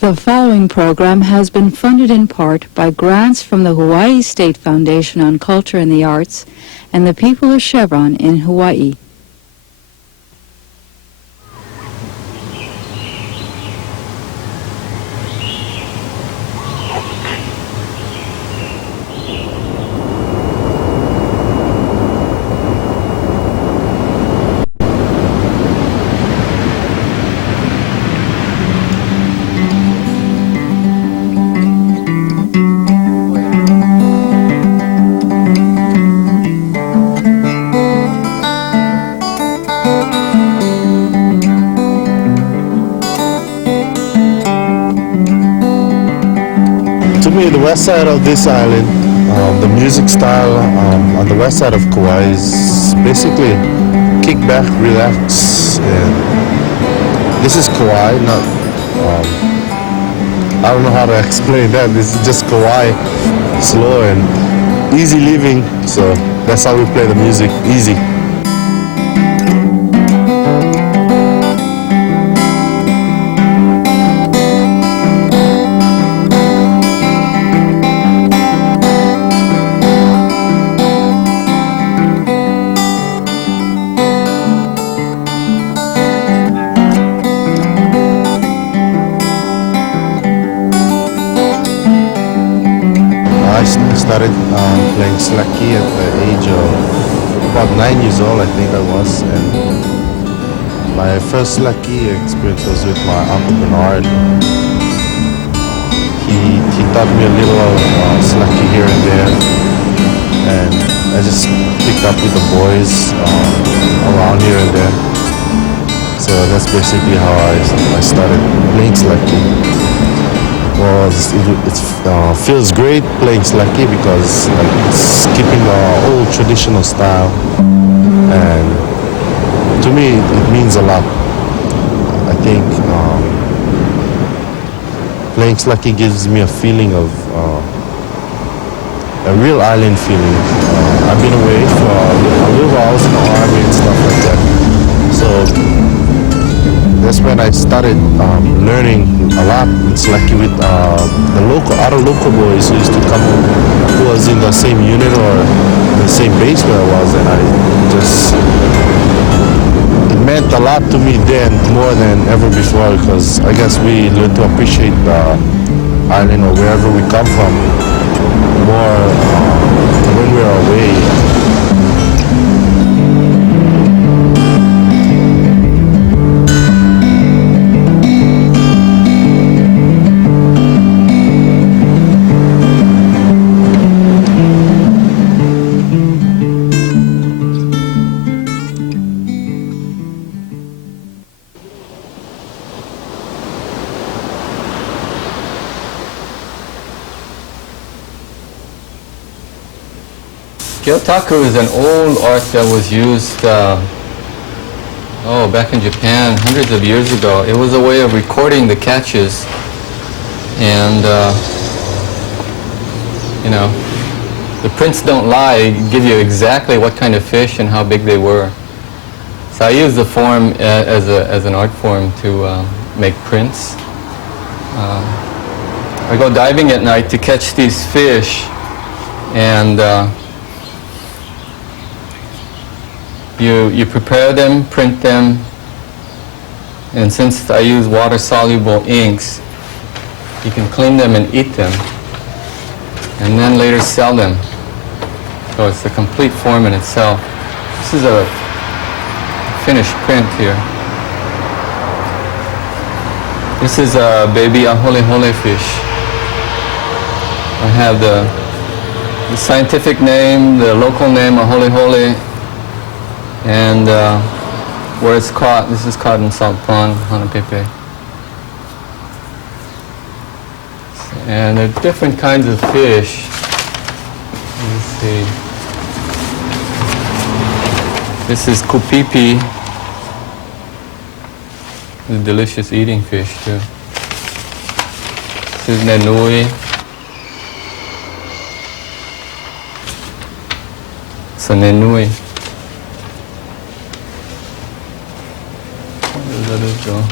The following program has been funded in part by grants from the Hawaii State Foundation on Culture and the Arts and the people of Chevron in Hawaii. To me, the west side of this island, the music style on the west side of Kauai is basically kick back, relax. And this is Kauai, not, I don't know how to explain that. This is just Kauai, slow and easy living. So that's how we play the music, easy. I started playing slaki at the age of about 9 years old, I think I was. And my first slaki experience was with my Uncle Bernard. He taught me a little slaki here and there. And I just picked up with the boys around here and there. So that's basically how I started playing slaki. Well, it feels great playing slaki because it's keeping the old traditional style, and to me it means a lot. I think playing slaki gives me a feeling of a real island feeling. I've been away for a little while, I was in the army and stuff like that, so that's when I started learning a lot in slaki with the other local boys who used to come, who was in the same unit or the same base where I was, and it meant a lot to me then more than ever before, because I guess we learned to appreciate the island or wherever we come from more when we're away. Gyotaku is an old art that was used back in Japan hundreds of years ago. It was a way of recording the catches, and the prints don't lie, give you exactly what kind of fish and how big they were. So I use the form as an art form to make prints. I go diving at night to catch these fish, and you prepare them, print them, and since I use water-soluble inks, you can clean them and eat them, and then later sell them. So it's the complete form in itself. This is a finished print here. This is a baby aholehole fish. I have the scientific name, the local name, aholehole, and where it's caught. This is caught in Salt Pond, Hanapepe. And there are different kinds of fish. Let me see. This is kupipi. It's a delicious eating fish too. This is nenui. It's a nenui. What is that?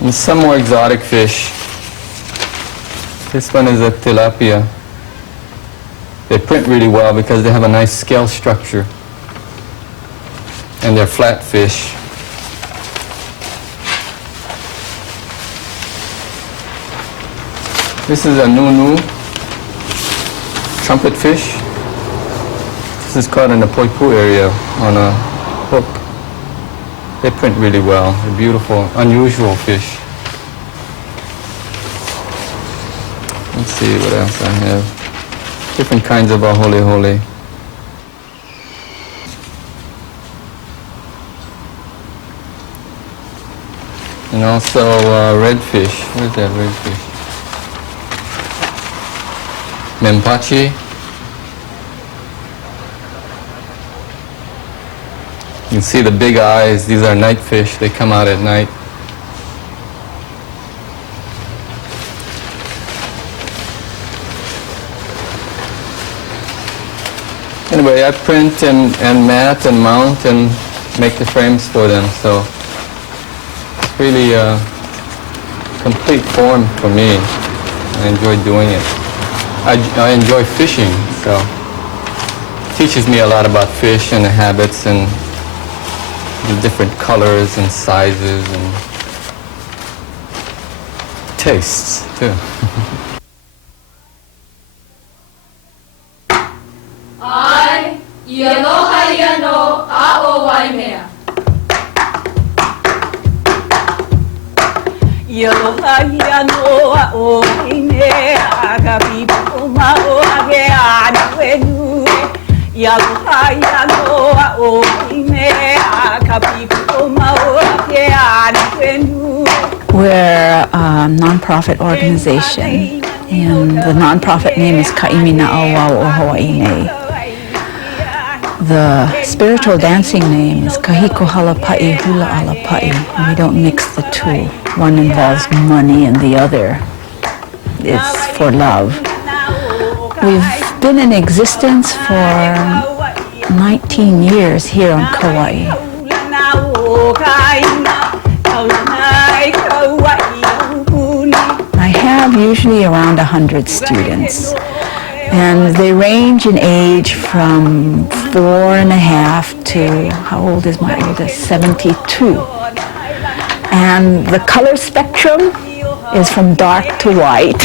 And some more exotic fish. This one is a tilapia. They print really well because they have a nice scale structure. And they're flat fish. This is a nunu, trumpet fish. This is caught in the Poipu area on a hook. They print really well. They're beautiful, unusual fish. Let's see what else I have. Different kinds of ahole. And also redfish. Where's that redfish? Mempachi. You can see the big eyes. These are night fish. They come out at night. Anyway, I print and mat and mount and make the frames for them. So it's really a complete form for me. I enjoy doing it. I enjoy fishing, so it teaches me a lot about fish and the habits and the different colors and sizes and tastes too. I, Aloha Iano, A'o Waimea. Aloha Iano, A'o Waimea, Agapipo Mao Age Anuenu. Aloha Iano, A'o Waimea, Agapipo Mao Age Anuenu. We're a nonprofit organization, and the nonprofit name is Kaimina'au o Hawaiʻi. The spiritual dancing name is Kahiko Halapa'i Hula Alapa'i. We don't mix the two. One involves money and the other is for love. We've been in existence for 19 years here on Kauai. I have usually around 100 students, and they range in age from 4.5 to, how old is my oldest? 72. And the color spectrum is from dark to white.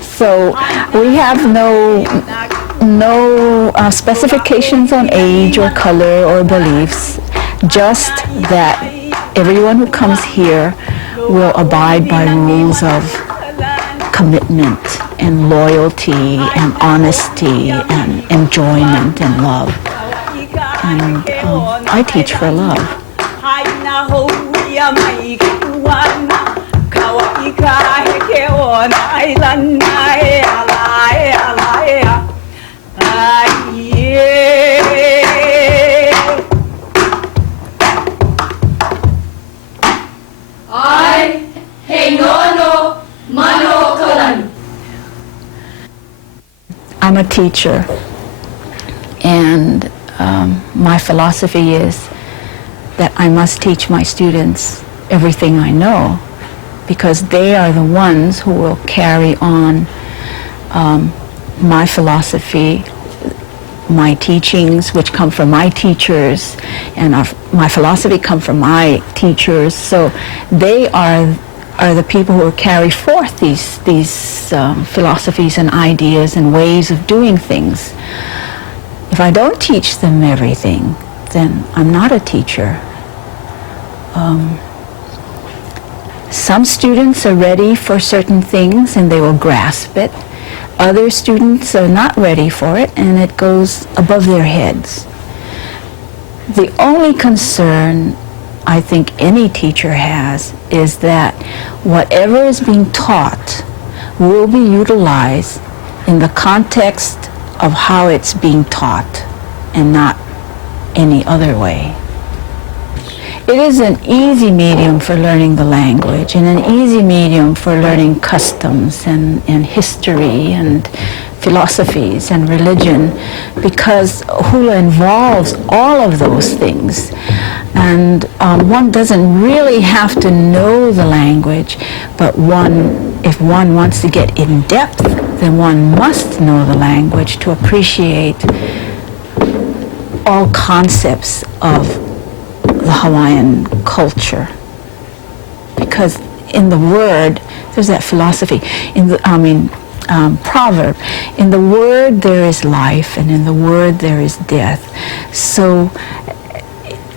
So we have no specifications on age or color or beliefs, just that everyone who comes here will abide by rules of commitment and loyalty and honesty and enjoyment and love. And I teach for love. I, Heinono, Mano Kalani. I'm a teacher, and my philosophy is that I must teach my students everything I know, because they are the ones who will carry on my philosophy, my teachings, which come from my teachers, and my philosophy come from my teachers. So they are the people who will carry forth these philosophies and ideas and ways of doing things. If I don't teach them everything, then I'm not a teacher. Some students are ready for certain things and they will grasp it. Other students are not ready for it and it goes above their heads. The only concern I think any teacher has is that whatever is being taught will be utilized in the context of how it's being taught and not any other way. it is an easy medium for learning the language and an easy medium for learning customs and history and philosophies and religion, because hula involves all of those things. And one doesn't really have to know the language, but if one wants to get in depth, then one must know the language to appreciate all concepts of the Hawaiian culture. Because in the word, there's that philosophy, proverb, in the word there is life, and in the word there is death. So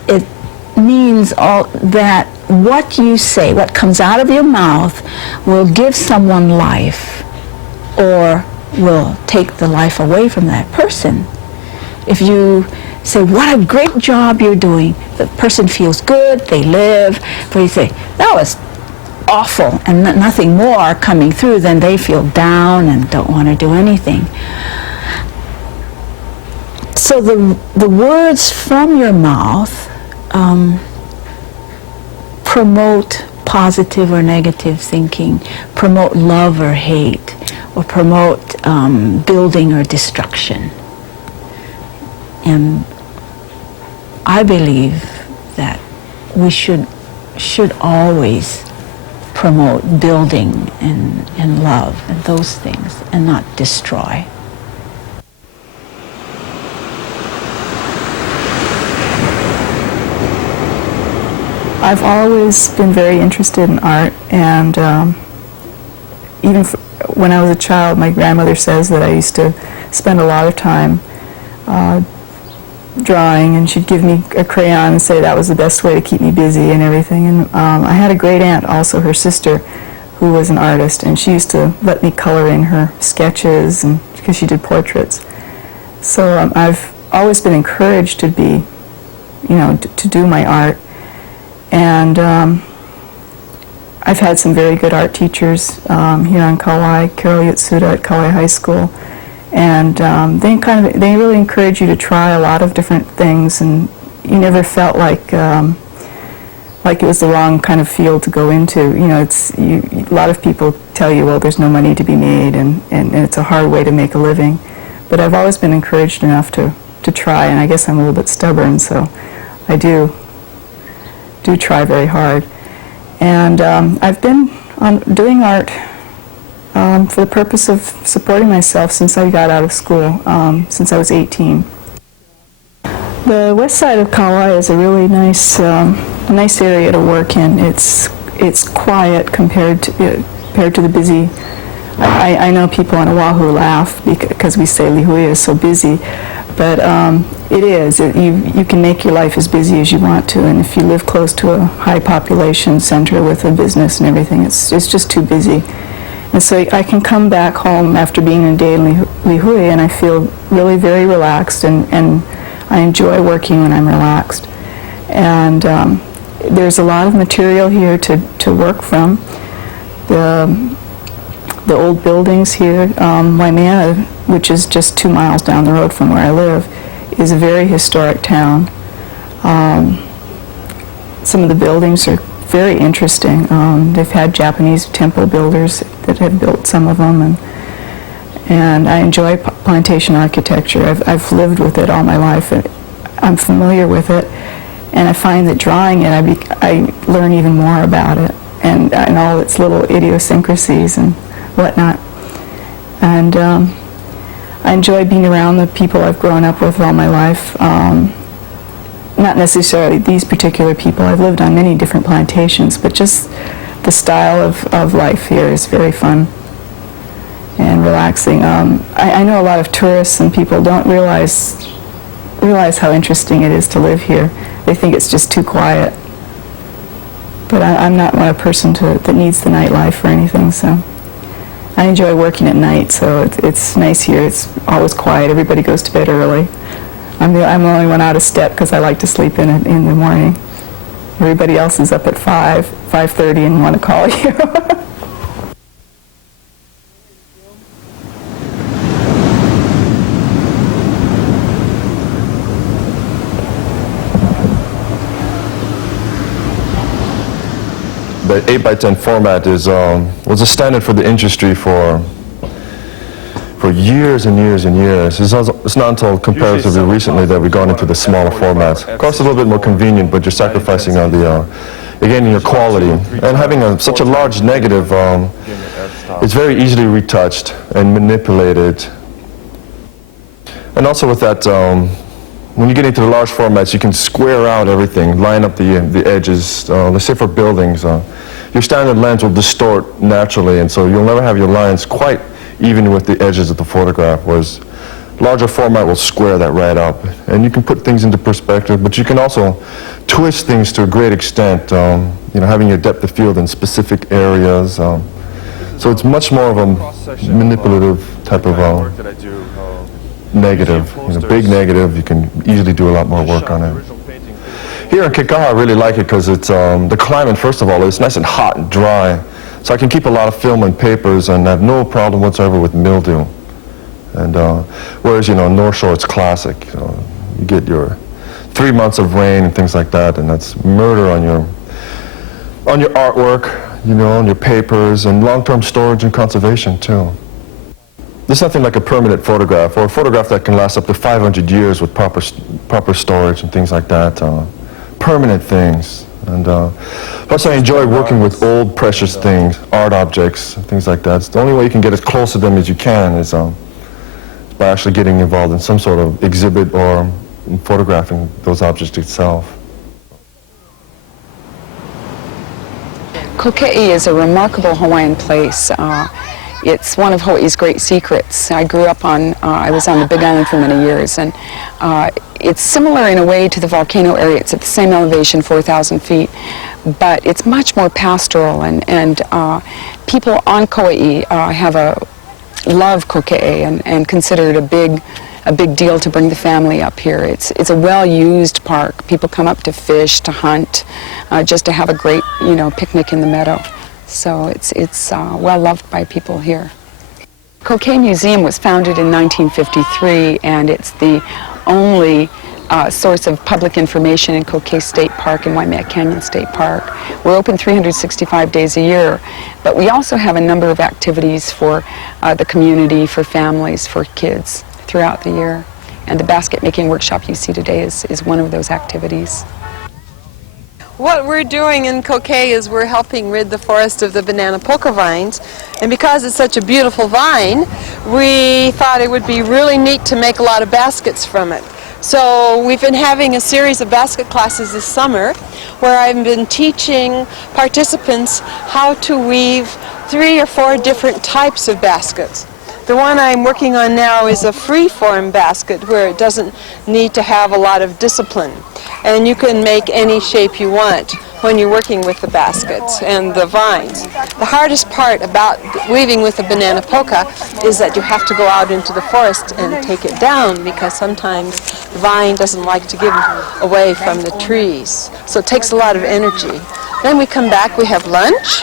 it means all that what you say, what comes out of your mouth, will give someone life or will take the life away from that person. If you say, what a great job you're doing, the person feels good, they live. But you say, that was awful, and nothing more coming through, then they feel down and don't want to do anything. So the words from your mouth promote positive or negative thinking, promote love or hate, or promote building or destruction. And I believe that we should always promote building and love and those things, and not destroy. I've always been very interested in art, and even when I was a child, my grandmother says that I used to spend a lot of time drawing, and she'd give me a crayon and say that was the best way to keep me busy and everything. And I had a great aunt, also her sister, who was an artist, and she used to let me color in her sketches, and because she did portraits. So I've always been encouraged to be, to do my art. And I've had some very good art teachers here on Kauai, Carol Yatsuda at Kauai High School. And they really encourage you to try a lot of different things, and you never felt like it was the wrong kind of field to go into. A lot of people tell you, well, there's no money to be made, and it's a hard way to make a living. But I've always been encouraged enough to try, and I guess I'm a little bit stubborn, so I do try very hard. And I've been doing art for the purpose of supporting myself since I got out of school, since I was 18. The west side of Kauai is a really nice area to work in. It's quiet compared to the busy. I know people on Oahu laugh because we say Lihui is so busy, but it is. You can make your life as busy as you want to, and if you live close to a high population center with a business and everything, it's just too busy. And so I can come back home after being a day in Lihui, and I feel really very relaxed, and I enjoy working when I'm relaxed. And there's a lot of material here to work from. The old buildings here, Waimea, which is just 2 miles down the road from where I live, is a very historic town. Some of the buildings are very interesting. They've had Japanese temple builders that have built some of them, and I enjoy plantation architecture. I've lived with it all my life, and I'm familiar with it, and I find that drawing it, I learn even more about it, and all its little idiosyncrasies and whatnot. And I enjoy being around the people I've grown up with all my life. Not necessarily these particular people. I've lived on many different plantations, but just the style of life here is very fun and relaxing. I know a lot of tourists and people don't realize how interesting it is to live here. They think it's just too quiet. But I'm not a person that needs the nightlife or anything, so I enjoy working at night, so it's nice here. It's always quiet. Everybody goes to bed early. I'm the only one out of step because I like to sleep in the morning. Everybody else is up at 5:30 and want to call you. 8x10 format is was a standard for the industry for years and years and years. It's not until comparatively recently that we've gone into the smaller formats. Of course, a little bit more convenient, but you're sacrificing on the, again, your quality. And having such a large negative, it's very easily retouched and manipulated. And also with that, when you get into the large formats, you can square out everything, line up the edges. Let's say for buildings, your standard lens will distort naturally, and so you'll never have your lines quite even with the edges of the photograph, whereas larger format will square that right up. And you can put things into perspective, but you can also twist things to a great extent, you know, having your depth of field in specific areas. So it's much more of a manipulative type of negative, you know, big negative. You can easily do a lot more work on it. Here in Kekaha, I really like it because it's the climate, first of all, it's nice and hot and dry. So I can keep a lot of film and papers and have no problem whatsoever with mildew. And whereas, you know, North Shore, it's classic. You get your 3 months of rain and things like that, and that's murder on your artwork, you know, on your papers, and long-term storage and conservation too. There's nothing like a permanent photograph, or a photograph that can last up to 500 years with proper storage and things like that. Permanent things. And plus I enjoy working with old precious things, art objects, things like that. It's the only way you can get as close to them as you can is by actually getting involved in some sort of exhibit or in photographing those objects itself. Kokei is a remarkable Hawaiian place. It's one of Hawaii's great secrets. I grew up I was on the Big Island for many years, and it's similar in a way to the volcano area. It's at the same elevation, 4,000 feet, but it's much more pastoral, and people on Kauai love Kokei and consider it a big deal to bring the family up here. It's a well-used park. People come up to fish, to hunt, just to have a great, you know, picnic in the meadow. So it's well loved by people here. Kokei Museum was founded in 1953, and it's the only source of public information in Kokei State Park and Waimea Canyon State Park. We're open 365 days a year, but we also have a number of activities for the community, for families, for kids throughout the year. And the basket making workshop you see today is one of those activities. What we're doing in Kokei is we're helping rid the forest of the banana poka vines, and because it's such a beautiful vine, we thought it would be really neat to make a lot of baskets from it. So we've been having a series of basket classes this summer where I've been teaching participants how to weave 3 or 4 different types of baskets. The one I'm working on now is a free-form basket where it doesn't need to have a lot of discipline. And you can make any shape you want when you're working with the baskets and the vines. The hardest part about weaving with a banana poka is that you have to go out into the forest and take it down, because sometimes the vine doesn't like to give away from the trees. So it takes a lot of energy. Then we come back, we have lunch,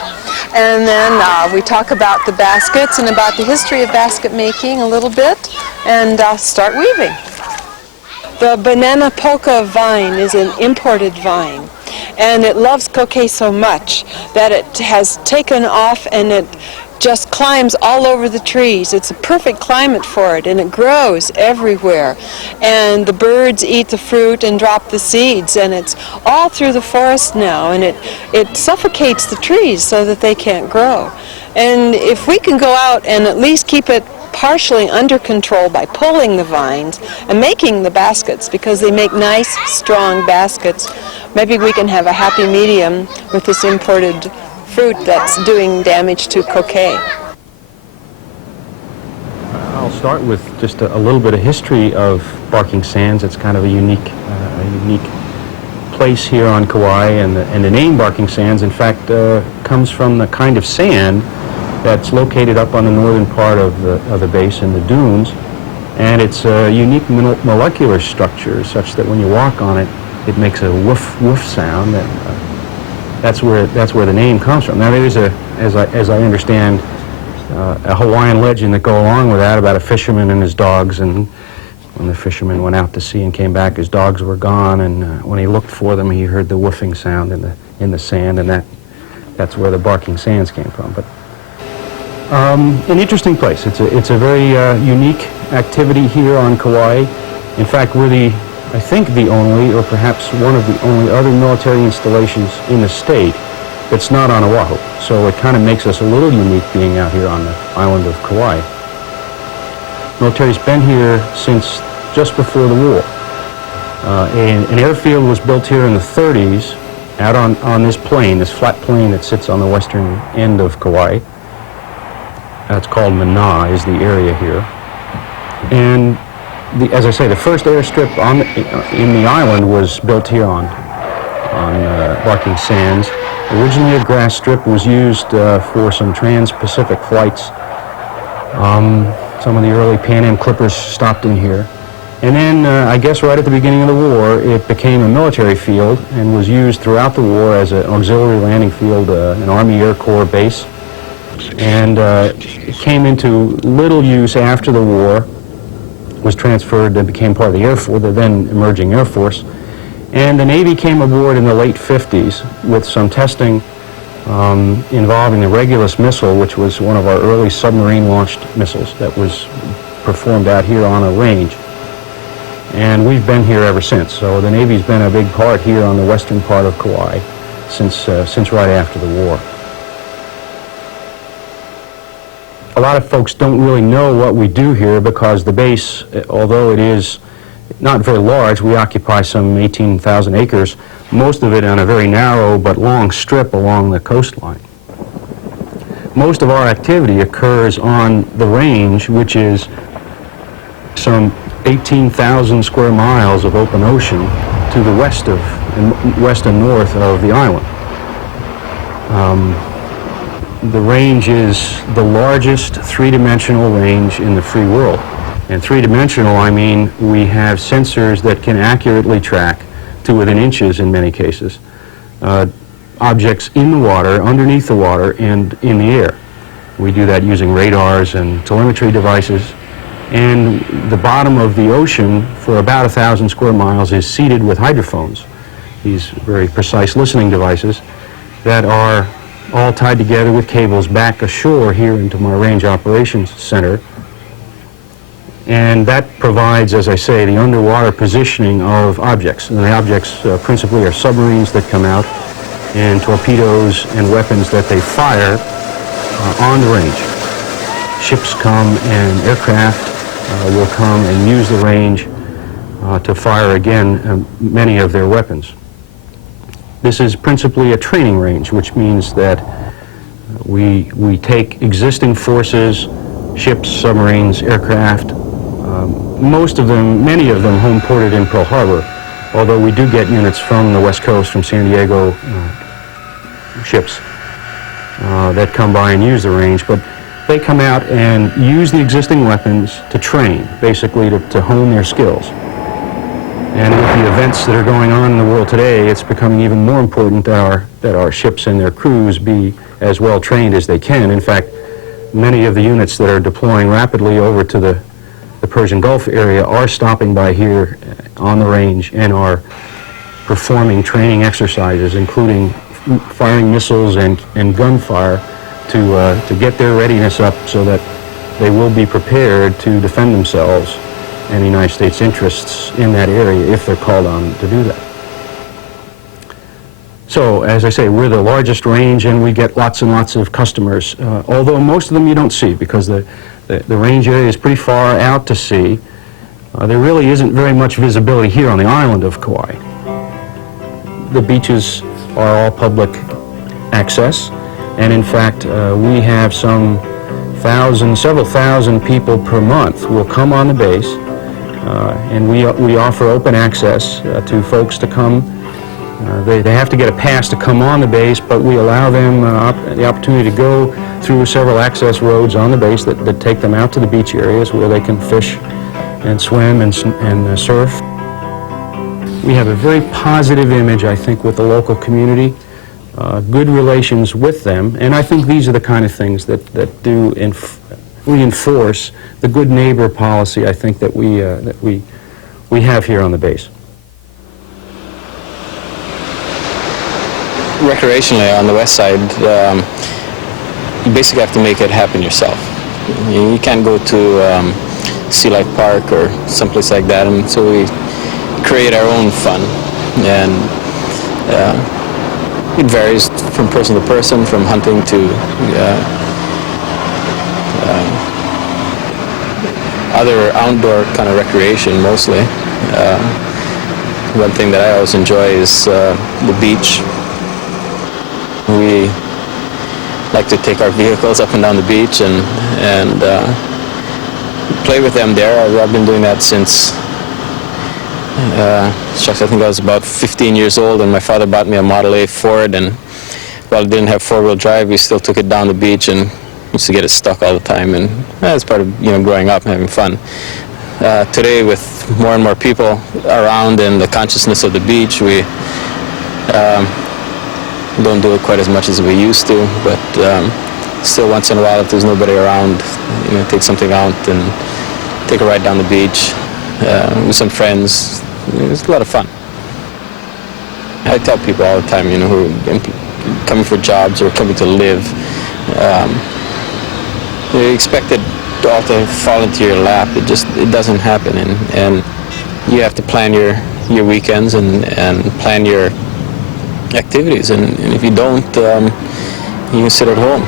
and then we talk about the baskets and about the history of basket making a little bit, and start weaving. The banana poka vine is an imported vine, and it loves Kokei so much that it has taken off and it just climbs all over the trees. It's a perfect climate for it, and it grows everywhere. And the birds eat the fruit and drop the seeds, and it's all through the forest now, and it suffocates the trees so that they can't grow. And if we can go out and at least keep it partially under control by pulling the vines and making the baskets, because they make nice, strong baskets, maybe we can have a happy medium with this imported fruit that's doing damage to Kokei. I'll start with just a little bit of history of Barking Sands. It's kind of a unique place here on Kauai, and the name Barking Sands, in fact, comes from the kind of sand that's located up on the northern part of the basin, the dunes, and it's a unique molecular structure such that when you walk on it, it makes a woof woof sound, and that's where the name comes from. Now there is as I understand, a Hawaiian legend that go along with that about a fisherman and his dogs, and when the fisherman went out to sea and came back, his dogs were gone, and when he looked for them, he heard the woofing sound in the sand, and That's where the Barking Sands came from. But an interesting place. It's a very unique activity here on Kauai. In fact, we're I think the only, or perhaps one of the only other military installations in the state that's not on Oahu. So it kind of makes us a little unique being out here on the island of Kauai. Military's been here since just before the war. An airfield was built here in the 30s out on this plain, this flat plain that sits on the western end of Kauai. It's called Mana is the area here. And as I say, the first airstrip in the island was built here on Barking Sands. Originally a grass strip, was used for some trans-Pacific flights. Some of the early Pan Am Clippers stopped in here. And then, I guess right at the beginning of the war, it became a military field and was used throughout the war as an auxiliary landing field, an Army Air Corps base. And it came into little use after the war, was transferred and became part of the Air Force, the then emerging Air Force. And the Navy came aboard in the late 50s with some testing involving the Regulus missile, which was one of our early submarine-launched missiles that was performed out here on a range. And we've been here ever since. So the Navy's been a big part here on the western part of Kauai since right after the war. A lot of folks don't really know what we do here because the base, although it is not very large, we occupy some 18,000 acres, most of it on a very narrow but long strip along the coastline. Most of our activity occurs on the range, which is some 18,000 square miles of open ocean to the west and north of the island. The range is the largest three-dimensional range in the free world. And three-dimensional, I mean we have sensors that can accurately track to within inches in many cases objects in the water, underneath the water, and in the air. We do that using radars and telemetry devices. And the bottom of the ocean for about 1,000 square miles is seeded with hydrophones, these very precise listening devices that are all tied together with cables back ashore here into my Range Operations Center. And that provides, as I say, the underwater positioning of objects. And the objects principally are submarines that come out and torpedoes and weapons that they fire on the range. Ships come and aircraft will come and use the range to fire again many of their weapons. This is principally a training range, which means that we take existing forces, ships, submarines, aircraft, most of them, many of them home ported in Pearl Harbor, although we do get units from the West Coast, from San Diego ships that come by and use the range, but they come out and use the existing weapons to train, basically to hone their skills. And with the events that are going on in the world today, it's becoming even more important that our ships and their crews be as well trained as they can. In fact, many of the units that are deploying rapidly over to the Persian Gulf area are stopping by here on the range and are performing training exercises, including firing missiles and gunfire to get their readiness up so that they will be prepared to defend themselves and the United States interests in that area if they're called on to do that. So, as I say, we're the largest range and we get lots and lots of customers, although most of them you don't see because the range area is pretty far out to sea. There really isn't very much visibility here on the island of Kauai. The beaches are all public access, and in fact, we have several thousand people per month will come on the base, and we offer open access to folks to come. They have to get a pass to come on the base, but we allow them the opportunity to go through several access roads on the base that take them out to the beach areas where they can fish and swim and surf. We have a very positive image, I think, with the local community, good relations with them, and I think these are the kind of things that do reinforce the good neighbor policy I think that we have here on the base. recreationally on the west side, you basically have to make it happen yourself. You can't go to Sea Life Park or someplace like that, and so we create our own fun. And it varies from person to person, from hunting to other outdoor kind of recreation mostly. One thing that I always enjoy is the beach. We like to take our vehicles up and down the beach and play with them there. I've been doing that since, I think I was about 15 years old, and my father bought me a Model A Ford, and while it didn't have four-wheel drive, we still took it down the beach and used to get it stuck all the time, and that's part of growing up and having fun. Today, with more and more people around and the consciousness of the beach, we don't do it quite as much as we used to, but still once in a while, if there's nobody around, take something out and take a ride down the beach with some friends. It's a lot of fun. I tell people all the time, who are coming for jobs or coming to live, you expect it all to fall into your lap. It doesn't happen, and you have to plan your weekends and plan your activities, and if you don't, you can sit at home.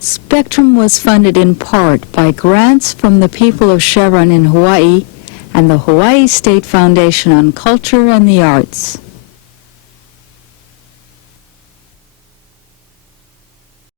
Spectrum was funded in part by grants from the people of Chevron in Hawaii and the Hawaii State Foundation on Culture and the Arts.